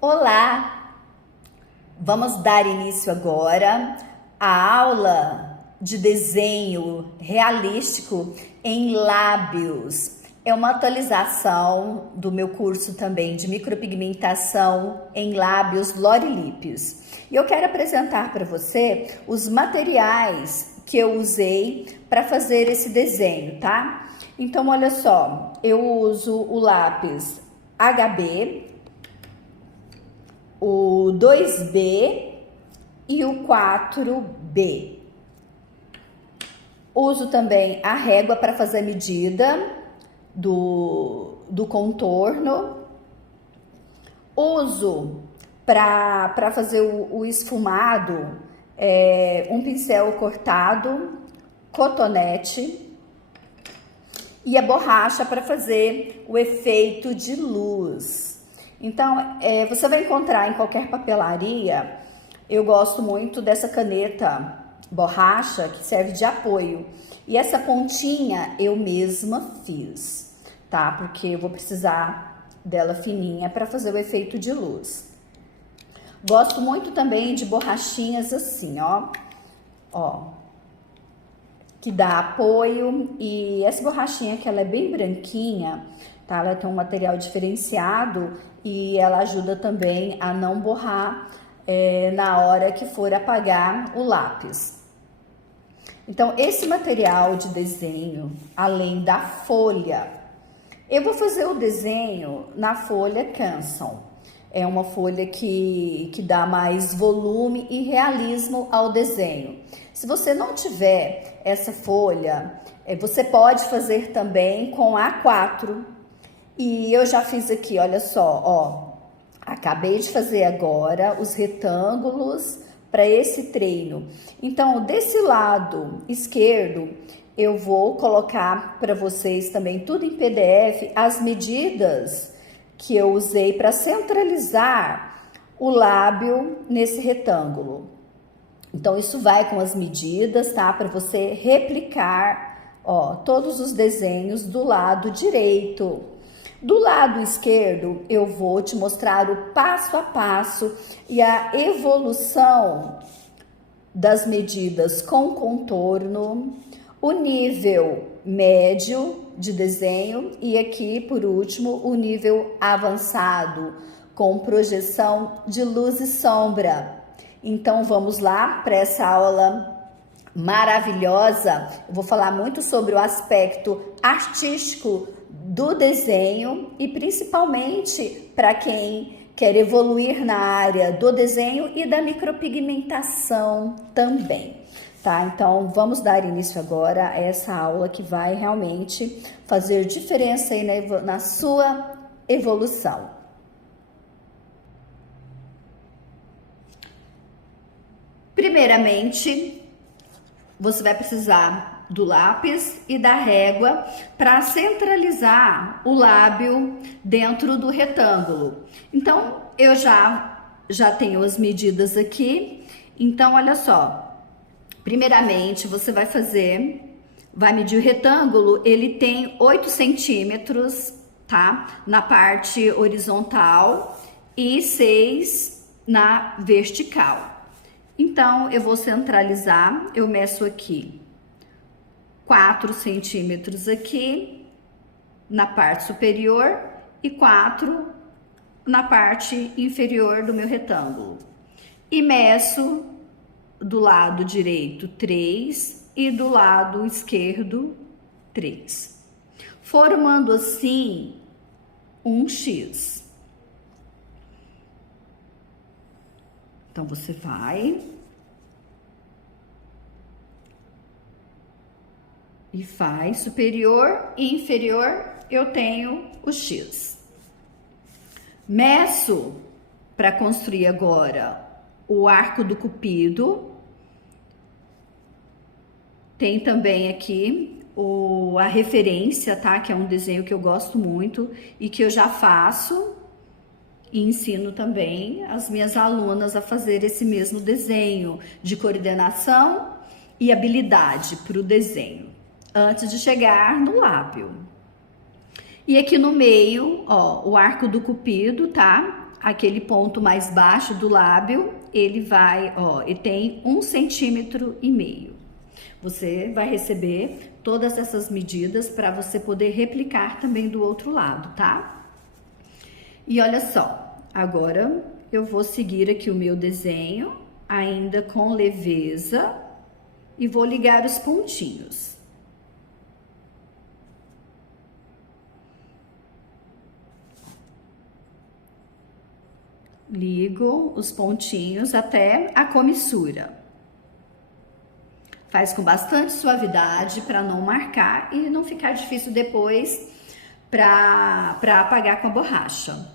Olá! Vamos dar início agora à aula de desenho realístico em lábios. É uma atualização do meu curso também de micropigmentação em lábios Lorilípios. E eu quero apresentar para você os materiais que eu usei para fazer esse desenho, tá? Então, olha só, eu uso o lápis HB, o 2B e o 4B. Uso também a régua para fazer a medida do contorno. Uso para fazer o esfumado um pincel cortado, cotonete e a borracha para fazer o efeito de luz. Então, você vai encontrar em qualquer papelaria. Eu gosto muito dessa caneta borracha que serve de apoio. E essa pontinha eu mesma fiz, tá? Porque eu vou precisar dela fininha para fazer o efeito de luz. Gosto muito também de borrachinhas assim, ó, que dá apoio. E essa borrachinha que ela é bem branquinha, tá? Ela tem um material diferenciado e ela ajuda também a não borrar na hora que for apagar o lápis. Então, esse material de desenho, além da folha, eu vou fazer o desenho na folha Canson. É uma folha que dá mais volume e realismo ao desenho. Se você não tiver essa folha, você pode fazer também com A4. E eu já fiz aqui, olha só, ó. Acabei de fazer agora os retângulos para esse treino. Então, desse lado esquerdo, eu vou colocar para vocês também tudo em PDF, as medidas que eu usei para centralizar o lábio nesse retângulo. Então, isso vai com as medidas, tá? Para você replicar, ó, todos os desenhos do lado direito. Do lado esquerdo, eu vou te mostrar o passo a passo e a evolução das medidas com contorno, o nível médio de desenho e aqui, por último, o nível avançado, com projeção de luz e sombra. Então, vamos lá para essa aula maravilhosa. Eu vou falar muito sobre o aspecto artístico do desenho e principalmente para quem quer evoluir na área do desenho e da micropigmentação também, tá? Então, vamos dar início agora a essa aula que vai realmente fazer diferença aí na sua evolução. Primeiramente, você vai precisar do lápis e da régua para centralizar o lábio dentro do retângulo. Então, eu já tenho as medidas aqui. Então, olha só. Primeiramente, você vai medir o retângulo, ele tem 8 centímetros, tá? Na parte horizontal e 6 na vertical. Então, eu vou centralizar, eu meço aqui 4 centímetros aqui na parte superior e 4 na parte inferior do meu retângulo. E meço do lado direito 3 e do lado esquerdo 3. Formando assim um X. Então, você vai e faz superior e inferior, eu tenho o X. Meço para construir agora o arco do cupido. Tem também aqui a referência, tá? Que é um desenho que eu gosto muito e que eu já faço e ensino também as minhas alunas a fazer esse mesmo desenho de coordenação e habilidade para o desenho, antes de chegar no lábio. E aqui no meio, ó, o arco do cupido, tá? aquele ponto mais baixo do lábio, ele vai, ó, ele tem 1,5 centímetro. Você vai receber todas essas medidas para você poder replicar também do outro lado, tá? E olha só, agora eu vou seguir aqui o meu desenho, ainda com leveza, e vou ligar os pontinhos. Ligo os pontinhos até a comissura. Faz com bastante suavidade para não marcar e não ficar difícil depois para apagar com a borracha.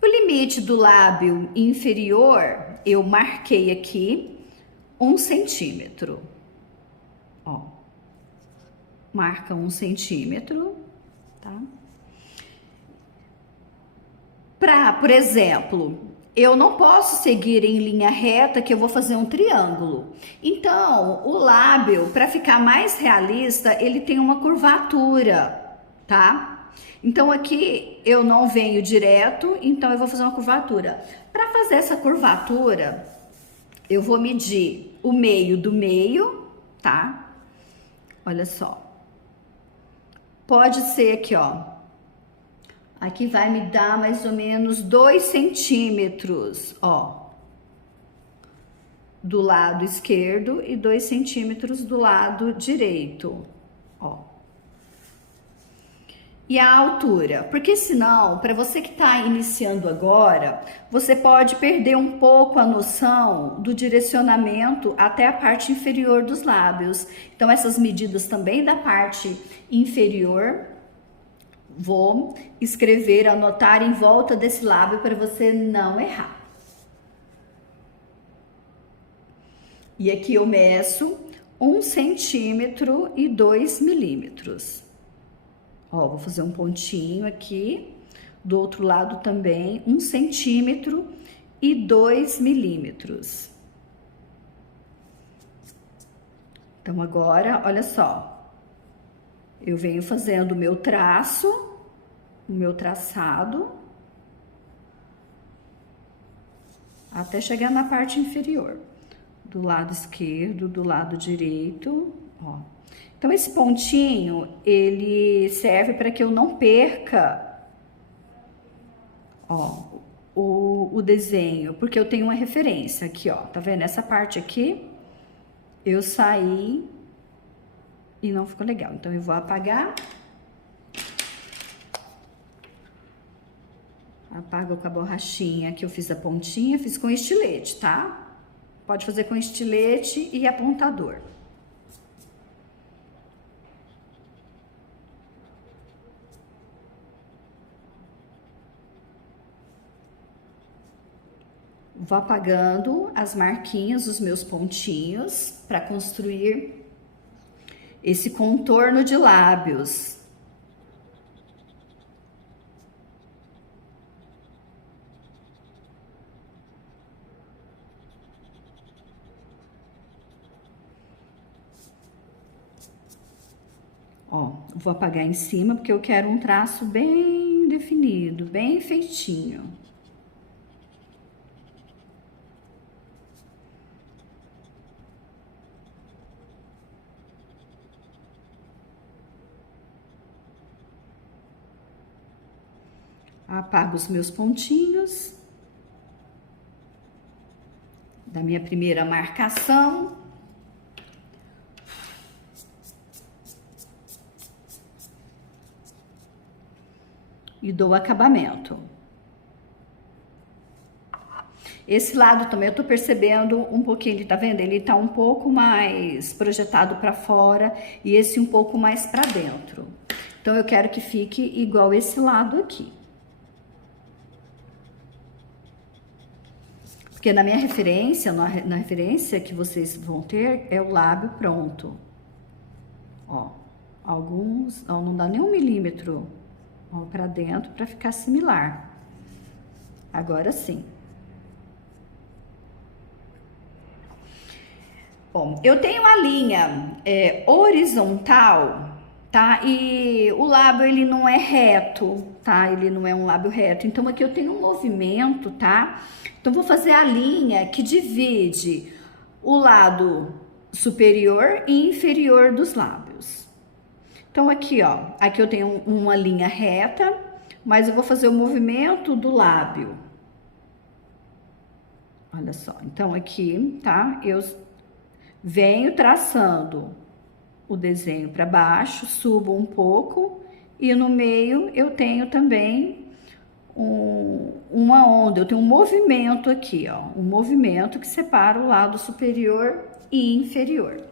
O limite do lábio inferior, eu marquei aqui 1 centímetro. Ó, marca 1 centímetro, tá? Por exemplo, eu não posso seguir em linha reta que eu vou fazer um triângulo. Então, o lábio, para ficar mais realista, ele tem uma curvatura, tá? Então, aqui eu não venho direto, então eu vou fazer uma curvatura. Para fazer essa curvatura, eu vou medir o meio do meio, tá? Olha só. Pode ser aqui, ó. Aqui vai me dar mais ou menos 2 centímetros, ó, do lado esquerdo e 2 centímetros do lado direito, ó. E a altura, porque senão, para você que está iniciando agora, você pode perder um pouco a noção do direcionamento até a parte inferior dos lábios. Então, essas medidas também da parte inferior, vou escrever, anotar em volta desse lábio para você não errar. E aqui eu meço 1 centímetro e 2 milímetros. Ó, vou fazer um pontinho aqui, do outro lado também, 1 centímetro e 2 milímetros. Então, agora, olha só. Eu venho fazendo o meu traço, o meu traçado, até chegar na parte inferior, do lado esquerdo, do lado direito, ó. Então, esse pontinho, ele serve para que eu não perca, ó, o desenho, porque eu tenho uma referência aqui, ó, tá vendo? Essa parte aqui, eu saí e não ficou legal. Então, eu vou apagar. Apago com a borrachinha que eu fiz a pontinha, fiz com estilete, tá? Pode fazer com estilete e apontador. Vou apagando as marquinhas, os meus pontinhos, para construir esse contorno de lábios. Ó, vou apagar em cima porque eu quero um traço bem definido, bem feitinho. Apago os meus pontinhos da minha primeira marcação. E dou acabamento. Esse lado também eu tô percebendo um pouquinho, ele tá vendo? Ele tá um pouco mais projetado para fora e esse um pouco mais para dentro. Então, eu quero que fique igual esse lado aqui. Porque na minha referência, na referência que vocês vão ter, é o lábio pronto. Ó, alguns, ó, não dá nem 1 milímetro, ó, pra dentro pra ficar similar. Agora sim. Bom, eu tenho a linha horizontal, tá? E o lábio, ele não é reto, tá? Ele não é um lábio reto. Então, aqui eu tenho um movimento, tá? Então, vou fazer a linha que divide o lado superior e inferior dos lábios. Então, aqui, ó, aqui eu tenho uma linha reta, mas eu vou fazer o movimento do lábio. Olha só, então aqui, tá? Eu venho traçando o desenho para baixo, subo um pouco e no meio eu tenho também uma onda, eu tenho um movimento aqui, ó, um movimento que separa o lado superior e inferior.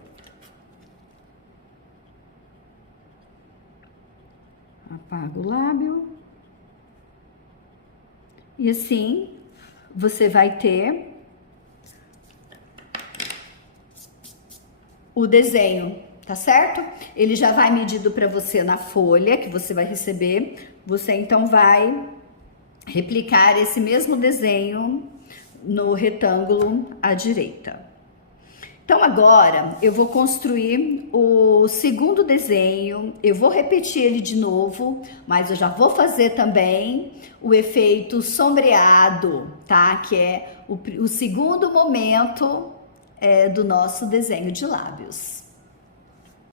Apago o lábio. E assim, você vai ter o desenho, tá certo? Ele já vai medido para você na folha que você vai receber. Você então vai replicar esse mesmo desenho no retângulo à direita. Então agora eu vou construir o segundo desenho, eu vou repetir ele de novo, mas eu já vou fazer também o efeito sombreado, tá? Que é o segundo momento do nosso desenho de lábios.